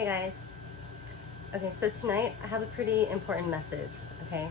Hey guys. Okay, so tonight I have a pretty important message, okay?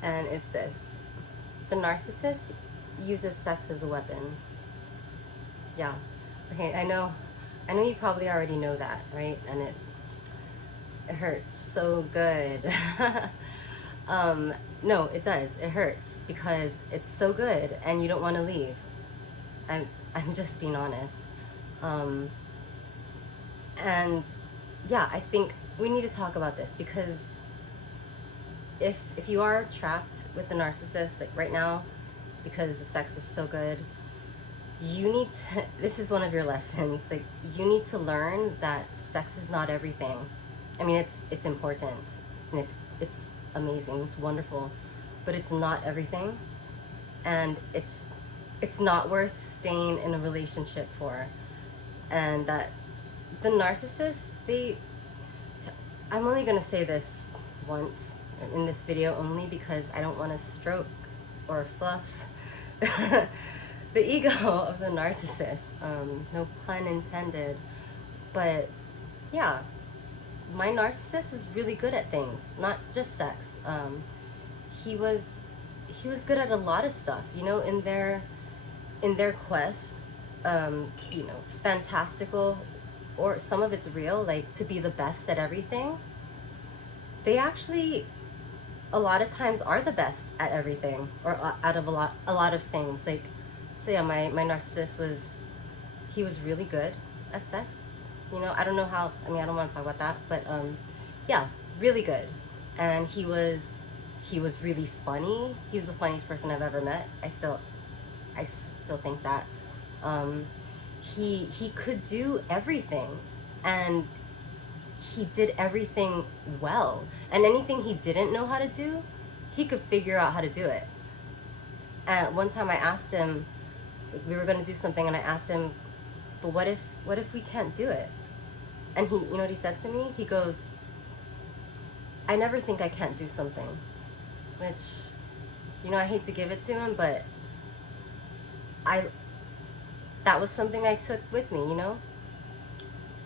And it's this. The narcissist uses sex as a weapon. Yeah. Okay, I know you probably already know that, right? And it hurts so good. No, it does. It hurts because it's so good and you don't want to leave. I'm just being honest. Um, and yeah, I think we need to talk about this because if you are trapped with the narcissist like right now because the sex is so good, you need to this is one of your lessons. Like, you need to learn that sex is not everything. I mean, it's important and it's amazing, it's wonderful, but it's not everything, and it's not worth staying in a relationship for. And that the narcissist, they I'm only gonna say this once in this video only because I don't want to stroke or fluff the ego of the narcissist. No pun intended. But yeah, my narcissist was really good at things, not just sex. He was good at a lot of stuff. In their quest, fantastical, or some of it's real, like to be the best at everything. They actually a lot of times are the best at everything, or out of a lot of things. Like, so yeah, my narcissist he was really good at sex. I don't know how, I mean, I don't want to talk about that, but yeah, really good. And he was really funny. He was the funniest person I've ever met. I still think that. He could do everything, and he did everything well. And anything he didn't know how to do, he could figure out how to do it. And one time I asked him, we were going to do something, and I asked him, but what if we can't do it? And he, you know what he said to me? He goes, I never think I can't do something. Which, I hate to give it to him, but that was something I took with me.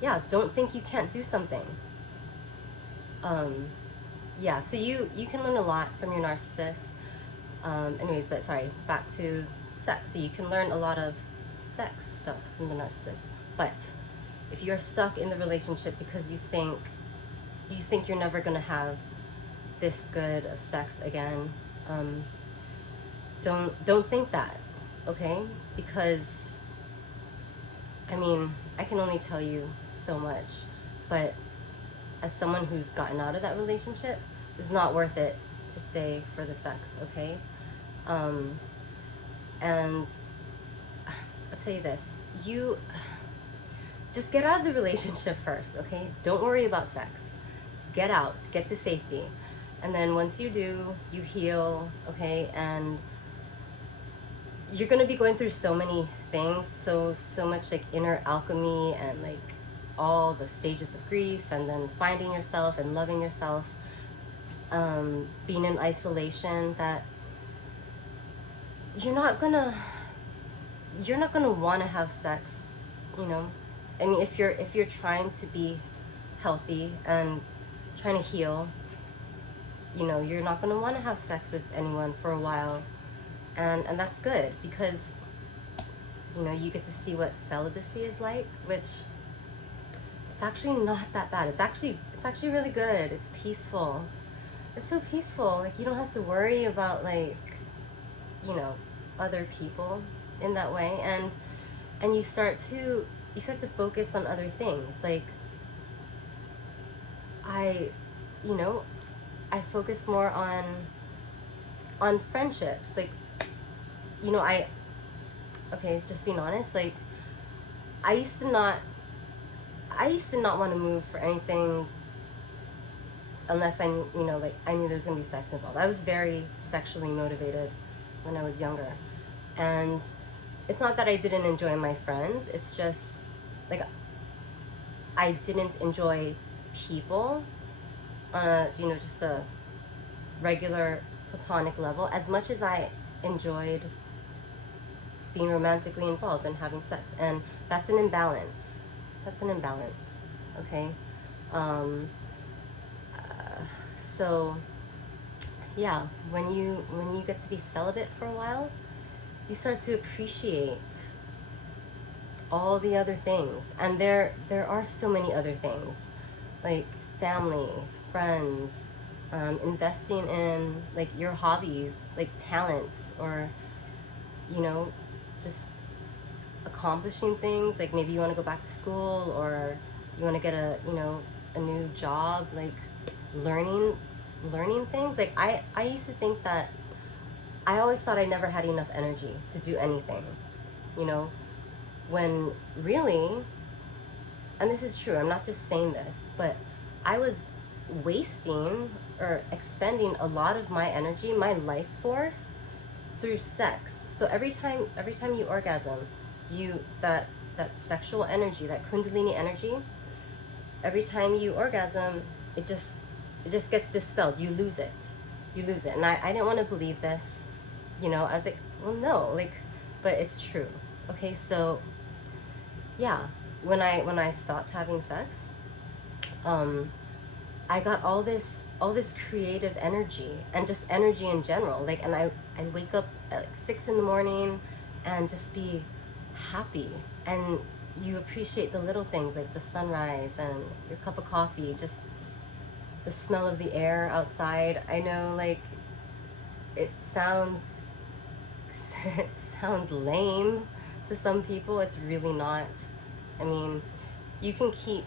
Yeah, don't think you can't do something. Yeah, so you can learn a lot from your narcissist. Anyways, but sorry, back to sex. So you can learn a lot of sex stuff from the narcissist. But if you're stuck in the relationship because you think you're never gonna have this good of sex again, don't think that, okay? Because I mean, I can only tell you so much, but as someone who's gotten out of that relationship, it's not worth it to stay for the sex, okay? And I'll tell you this, you just get out of the relationship first, okay? Don't worry about sex. Just get out, get to safety. And then once you do, you heal, okay? And you're gonna be going through so many things, so much like inner alchemy, and like all the stages of grief, and then finding yourself and loving yourself, being in isolation, that you're not gonna want to have sex. I mean, if you're trying to be healthy and trying to heal, you're not gonna want to have sex with anyone for a while. And that's good, because you get to see what celibacy is like, which it's actually not that bad. It's actually really good. It's peaceful. It's so peaceful. Like, you don't have to worry about other people in that way, and you start to focus on other things. Like, I focus more on friendships. Like, just being honest, like, I used to not want to move for anything unless I knew there was going to be sex involved. I was very sexually motivated when I was younger. And it's not that I didn't enjoy my friends, it's just like I didn't enjoy people on a, just a regular platonic level as much as I enjoyed being romantically involved and having sex. And that's an imbalance. okay? Um, so yeah, when you get to be celibate for a while, you start to appreciate all the other things, and there are so many other things, like family, friends, investing in like your hobbies, like talents, or you know, just accomplishing things. Like maybe you want to go back to school, or you want to get a new job, like learning learning things. Like I used to think that I always thought I never had enough energy to do anything, you know, when really, and this is true, I'm not just saying this, but I was wasting or expending a lot of my energy, my life force, through sex. So every time you orgasm, you that sexual energy, that kundalini energy, every time you orgasm, it just gets dispelled. You lose it. You lose it. And I didn't want to believe this. I was like, well, no, like, but it's true. Okay, so yeah, when I stopped having sex, um, I got all this creative energy and just energy in general. Like, and I wake up at like 6 in the morning and just be happy. And you appreciate the little things like the sunrise and your cup of coffee, just the smell of the air outside. I know, like, it sounds it sounds lame to some people. It's really not. I mean, you can keep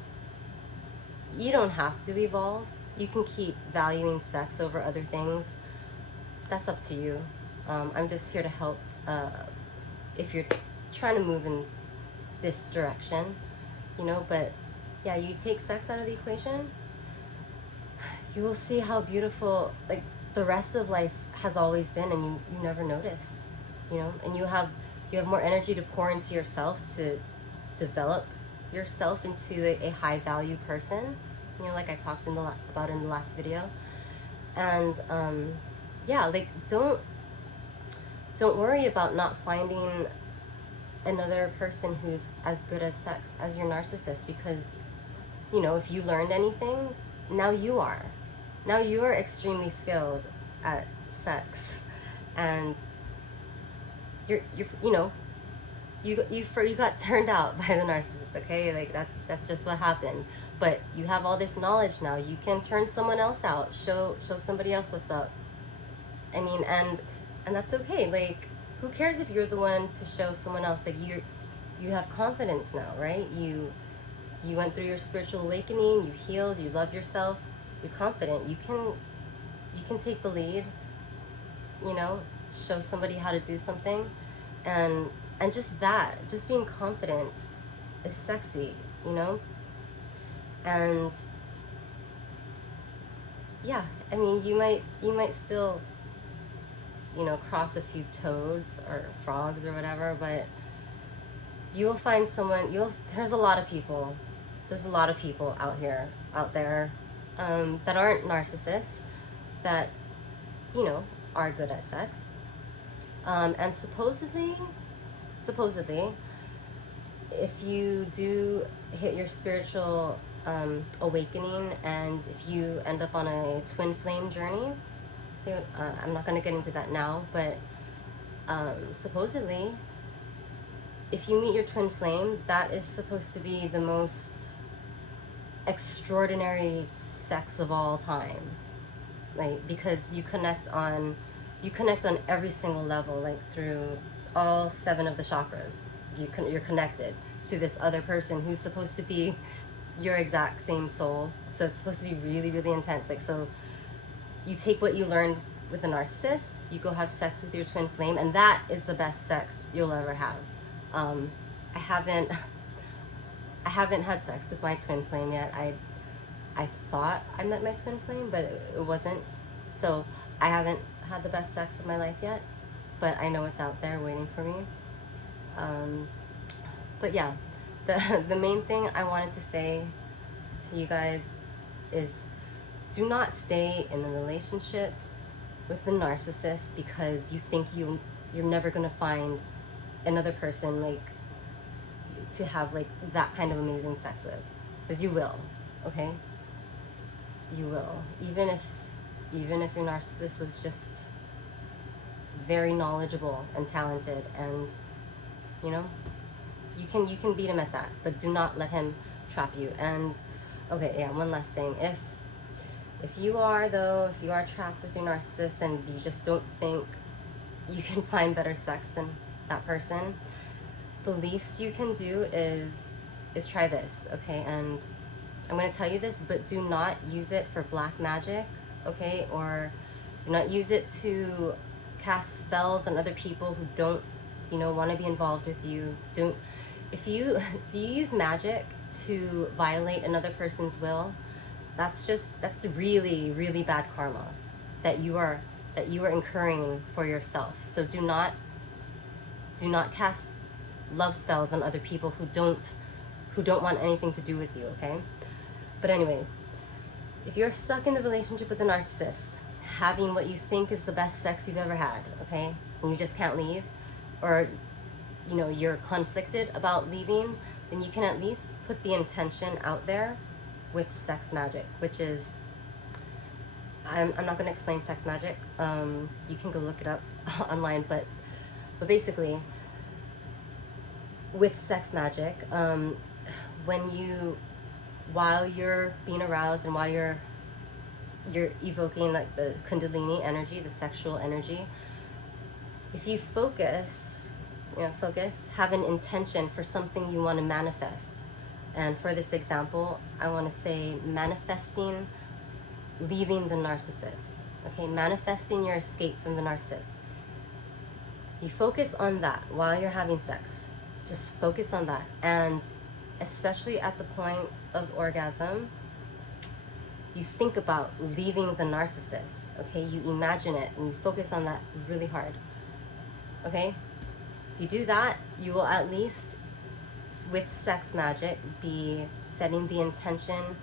you don't have to evolve. You can keep valuing sex over other things. That's up to you. I'm just here to help if you're trying to move in this direction, but yeah, you take sex out of the equation, you will see how beautiful, like, the rest of life has always been, and you never noticed, and you have more energy to pour into yourself, to develop yourself into a high value person, like I talked about in the last video. And yeah, like, don't worry about not finding another person who's as good as sex as your narcissist, because if you learned anything, now you are extremely skilled at sex, and you're you got turned out by the narcissist. Okay, like, that's just what happened. But you have all this knowledge now. You can turn someone else out, show somebody else what's up. I mean, and that's okay. Like, who cares if you're the one to show someone else? Like, you have confidence now, right? You went through your spiritual awakening, you healed, you loved yourself, you're confident. You can take the lead, show somebody how to do something. And just being confident is sexy, and yeah, I mean, you might still cross a few toads or frogs or whatever, but you will find someone. There's a lot of people out there that aren't narcissists, that are good at sex, and supposedly, if you do hit your spiritual awakening, and if you end up on a twin flame journey, I'm not going to get into that now, but supposedly, if you meet your twin flame, that is supposed to be the most extraordinary sex of all time, like, because you connect on every single level, like through all 7 of the chakras. You're connected to this other person who's supposed to be your exact same soul. So it's supposed to be really, really intense. Like, so you take what you learned with a narcissist, you go have sex with your twin flame, and that is the best sex you'll ever have. I haven't had sex with my twin flame yet. I thought I met my twin flame, but it wasn't. So I haven't had the best sex of my life yet, but I know it's out there waiting for me. But yeah, the main thing I wanted to say to you guys is, do not stay in a relationship with the narcissist because you think you're never gonna find another person, like, to have, like, that kind of amazing sex with. because you will, okay? You will. Even if your narcissist was just very knowledgeable and talented, and you know, you can beat him at that, but do not let him trap you. And okay, yeah, one last thing. If you are trapped with your narcissist and you just don't think you can find better sex than that person, the least you can do is try this, okay? And I'm going to tell you this, but do not use it for black magic, okay? Or do not use it to cast spells on other people who don't, you know, want to be involved with you. Don't. If you use magic to violate another person's will, that's really, really bad karma that you are incurring for yourself. So do not cast love spells on other people who don't want anything to do with you, okay? But anyways, if you're stuck in the relationship with a narcissist, having what you think is the best sex you've ever had, okay, and you just can't leave, or you know, you're conflicted about leaving, then you can at least put the intention out there with sex magic, which is, I'm not going to explain sex magic. You can go look it up online, but basically, with sex magic, while you're being aroused and while you're evoking like the kundalini energy, the sexual energy, if you focus, have an intention for something you want to manifest. And for this example, I want to say manifesting leaving the narcissist, okay? Manifesting your escape from the narcissist. You focus on that while you're having sex. Just focus on that. And especially at the point of orgasm, you think about leaving the narcissist, okay? You imagine it and you focus on that really hard, okay? You do that, you will at least, with sex magic, be setting the intention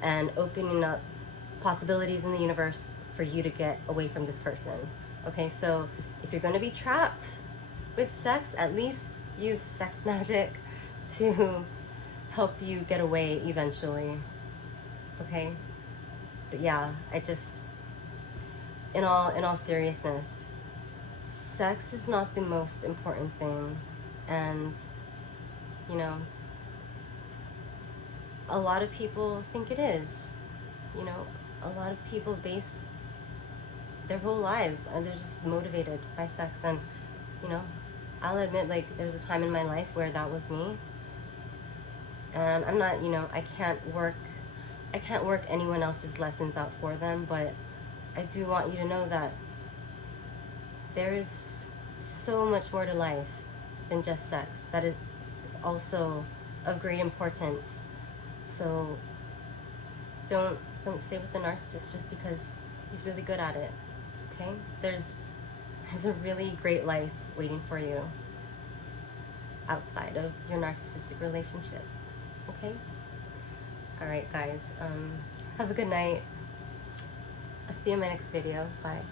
and opening up possibilities in the universe for you to get away from this person, okay? So if you're going to be trapped with sex, at least use sex magic to help you get away eventually, okay? But yeah, in all seriousness, sex is not the most important thing. And you know, a lot of people think it is. You know, a lot of people base their whole lives and they're just motivated by sex. And you know, I'll admit, like, there's a time in my life where that was me, and I'm not, you know, I can't work anyone else's lessons out for them, but I do want you to know that there is so much more to life than just sex that is also of great importance. So don't stay with the narcissist just because he's really good at it, okay? There's a really great life waiting for you outside of your narcissistic relationship, okay? All right, guys, have a good night. I'll see you in my next video. Bye.